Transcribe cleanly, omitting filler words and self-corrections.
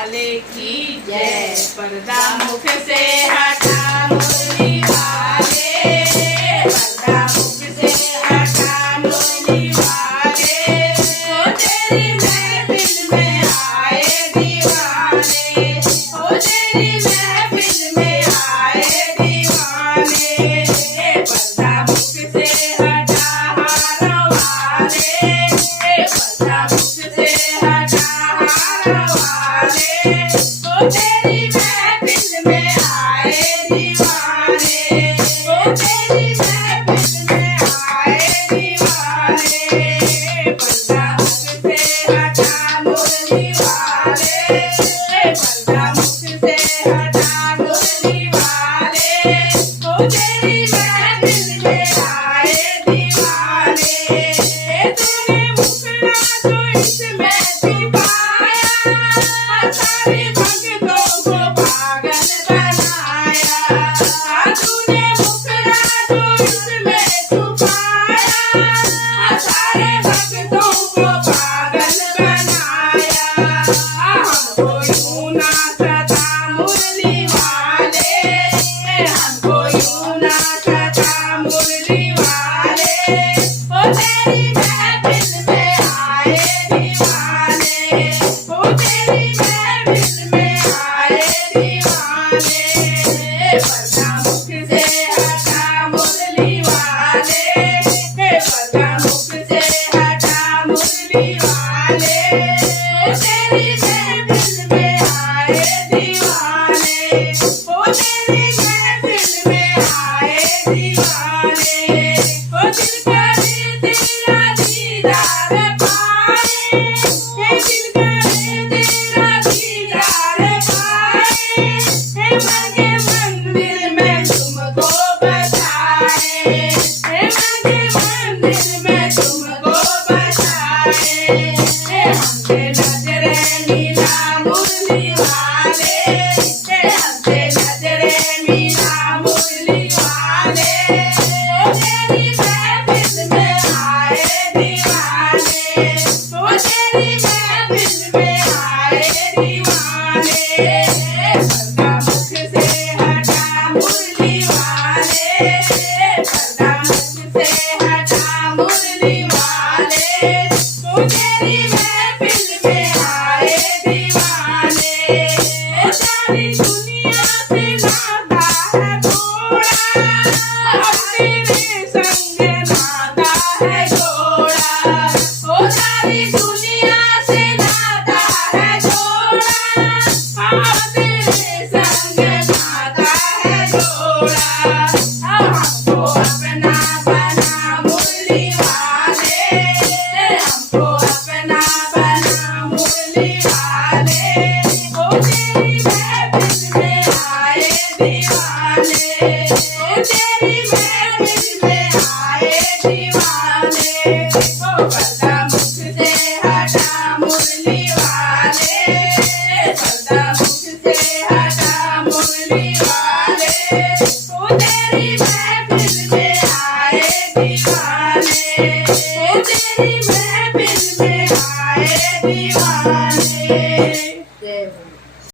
वाले की जय। पर्दा मुख से हटा मुरली वाले, पर्दा मुख से हटा मुरली वाले, ओ तेरी महफिल में आए दीवाने, ओ तेरी महफिल में आए दीवाने। पर्दा मुख से हटा हारों वाले, पर्दा मुख से हटा हारों वाले, ओ तेरी महफिल में आए दीवाने, ओ तेरी महफिल में आए दीवाने। पर्दा मुख से हटा मुरली वाले, पर्दा मुख से हटा मुरली वाले, ओ तेरी महफिल में आए दीवाने। तूने मुखड़ा तो इसमें छुपाया, सारे भक्तों को पागल बनाया। तूने मुखड़ा तो इसमें छुपाया, सारे भक्तों को पागल बनाया। हमको यूं ना सता मुरली वाले, हमको यूं ना सता मुरली वाले, ओ तेरी महफिल में आए दीवाने, ओ तेरी महफिल में आए दीवाने। पर्दा मुख से हटा मुरली वाले, पर्दा मुख से हटा मुरली वाले, ओ तेरी महफिल में आए दीवाने, ओ तेरी महफिल में आए दीवाने। ओ दिल करे तेरा दीदार पाए, दिल करे तेरा दीदार पाए, मांगे मंदिर में तुमको बसाए, मांगे मंदिर में तुमको बसाए। हमसे नजरे मिला मुरली वाले, हमसे नजरे मिला मुरली वाले, ओ तेरी महफिल में आए दीवाने, ओ तेरी महफिल में आए दीवाने। पर्दा मुख से हटा मुरली वाले, पर्दा मुख से हटा मुरली वाले, ओ तेरी महफिल में आए दीवाने। सारी दुनिया से नाता है जोड़ा, अब तेरे संग नाता है जोड़ा, ओ सारी दुनिया से नाता है जोड़ा, अब तेरे संग नाता है जोड़ा। हमको अपना बना मुरली वाले, हमको